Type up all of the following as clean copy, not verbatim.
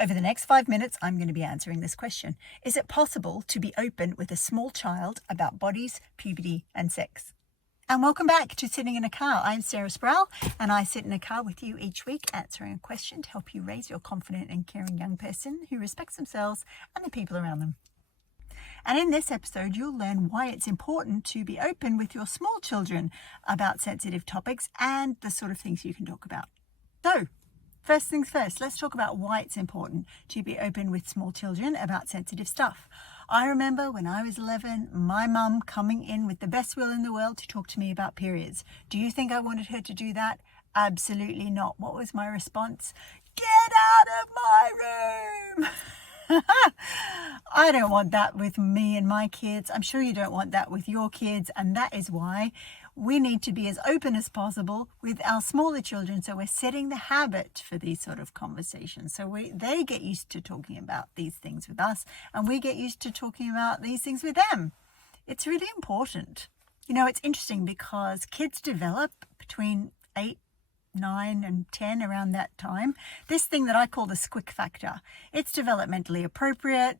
Over the next 5 minutes, I'm going to be answering this question. Is it possible to be open with a small child about bodies, puberty, and sex? And welcome back to Sitting in a Car. I'm Sarah Sproul, and I sit in a car with you each week answering a question to help you raise your confident and caring young person who respects themselves and the people around them. And in this episode, you'll learn why it's important to be open with your small children about sensitive topics and the sort of things you can talk about. So, first things first, let's talk about why it's important to be open with small children about sensitive stuff. I remember when I was 11, my mum coming in with the best will in the world to talk to me about periods. Do you think I wanted her to do that? Absolutely not. What was my response? Get out of my room! I don't want that with me and my kids. I'm sure you don't want that with your kids, and that is why we need to be as open as possible with our smaller children, so we're setting the habit for these sort of conversations. So they get used to talking about these things with us, and we get used to talking about these things with them. It's really important. You know, it's interesting because kids develop between 8, 9 and 10, around that time. This thing that I call the squick factor. It's developmentally appropriate.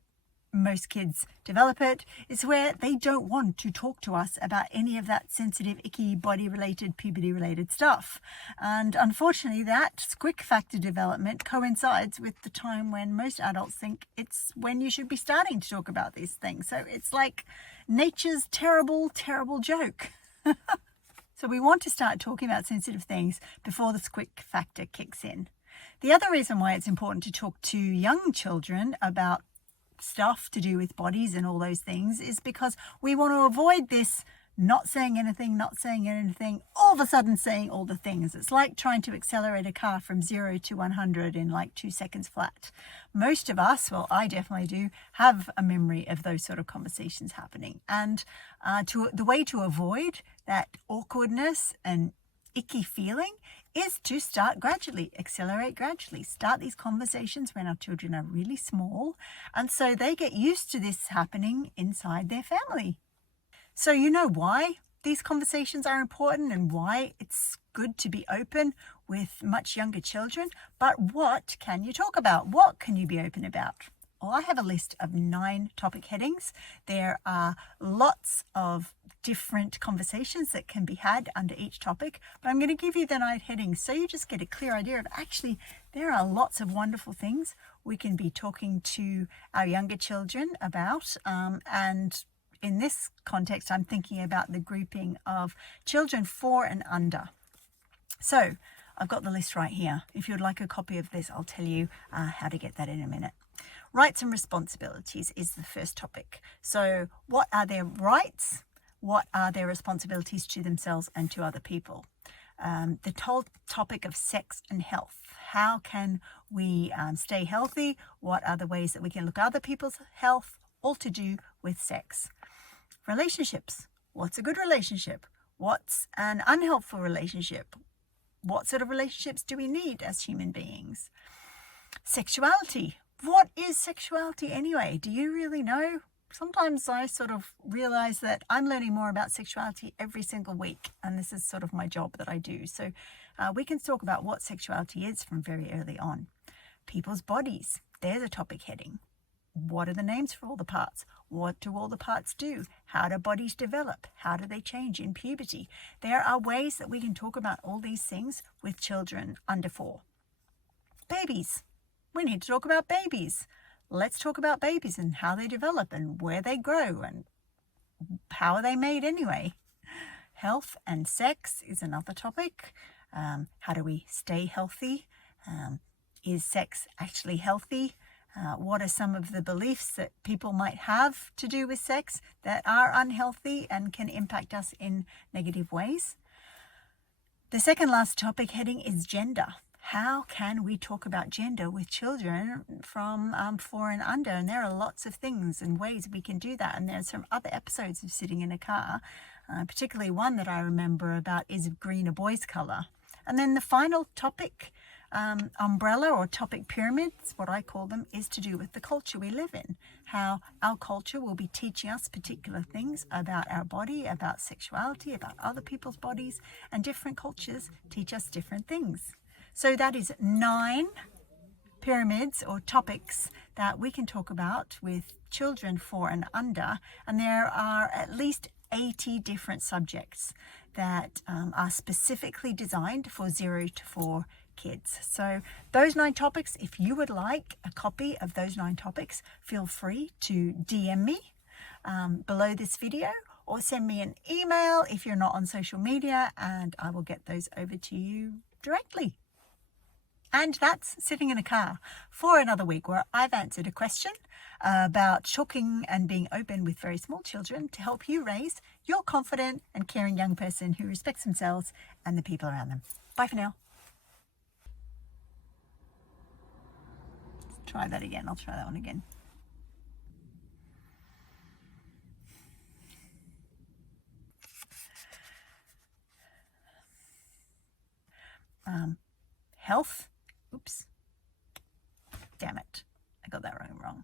Most kids develop it. It's where they don't want to talk to us about any of that sensitive, icky, body-related, puberty-related stuff. And unfortunately, that squick factor development coincides with the time when most adults think it's when you should be starting to talk about these things. So it's like nature's terrible, terrible joke. So we want to start talking about sensitive things before the squick factor kicks in. The other reason why it's important to talk to young children about stuff to do with bodies and all those things is because we want to avoid this not saying anything, all of a sudden saying all the things. It's like trying to accelerate a car from 0 to 100 in like 2 seconds flat. Most of us, well, I definitely do, have a memory of those sort of conversations happening. And the way to avoid that awkwardness and icky feeling is to start gradually, accelerate gradually, start these conversations when our children are really small, and so they get used to this happening inside their family. So you know why these conversations are important and why it's good to be open with much younger children, but what can you talk about? What can you be open about? Well, I have a list of 9 topic headings. There are lots of different conversations that can be had under each topic, but I'm going to give you the 9 headings so you just get a clear idea of actually there are lots of wonderful things we can be talking to our younger children about. And in this context, I'm thinking about the grouping of children 4 and under. So I've got the list right here. If you'd like a copy of this, I'll tell you how to get that in a minute. Rights and responsibilities is the first topic. So what are their rights? What are their responsibilities to themselves and to other people? The whole topic of sex and health. How can we stay healthy? What are the ways that we can look at other people's health? All to do with sex. Relationships. What's a good relationship? What's an unhelpful relationship? What sort of relationships do we need as human beings? Sexuality. What is sexuality anyway? Do you really know? Sometimes I sort of realize that I'm learning more about sexuality every single week, and this is sort of my job that I do. So we can talk about what sexuality is from very early on. People's bodies. There's a topic heading. What are the names for all the parts? What do all the parts do? How do bodies develop? How do they change in puberty? There are ways that we can talk about all these things with children under 4. Babies. We need to talk about babies. Let's talk about babies and how they develop and where they grow and how are they made anyway. Health and sex is another topic. How do we stay healthy? Is sex actually healthy? What are some of the beliefs that people might have to do with sex that are unhealthy and can impact us in negative ways? The second last topic heading is gender. How can we talk about gender with children from 4 and under? And there are lots of things and ways we can do that. And there's some other episodes of Sitting in a Car, particularly one that I remember about is green a boy's colour. And then the final topic, umbrella or topic pyramids, what I call them, is to do with the culture we live in. How our culture will be teaching us particular things about our body, about sexuality, about other people's bodies, and different cultures teach us different things. So that is 9 pyramids or topics that we can talk about with children 4 and under, and there are at least 80 different subjects that are specifically designed for 0 to 4 kids. So those 9 topics, if you would like a copy of those 9 topics, feel free to DM me below this video, or send me an email if you're not on social media, and I will get those over to you directly. And that's Sitting in a Car for another week, where I've answered a question about talking and being open with very small children to help you raise your confident and caring young person who respects themselves and the people around them. Bye for now. Let's try that again. I'll try that one again. Health. Oops. Damn it. I got that wrong.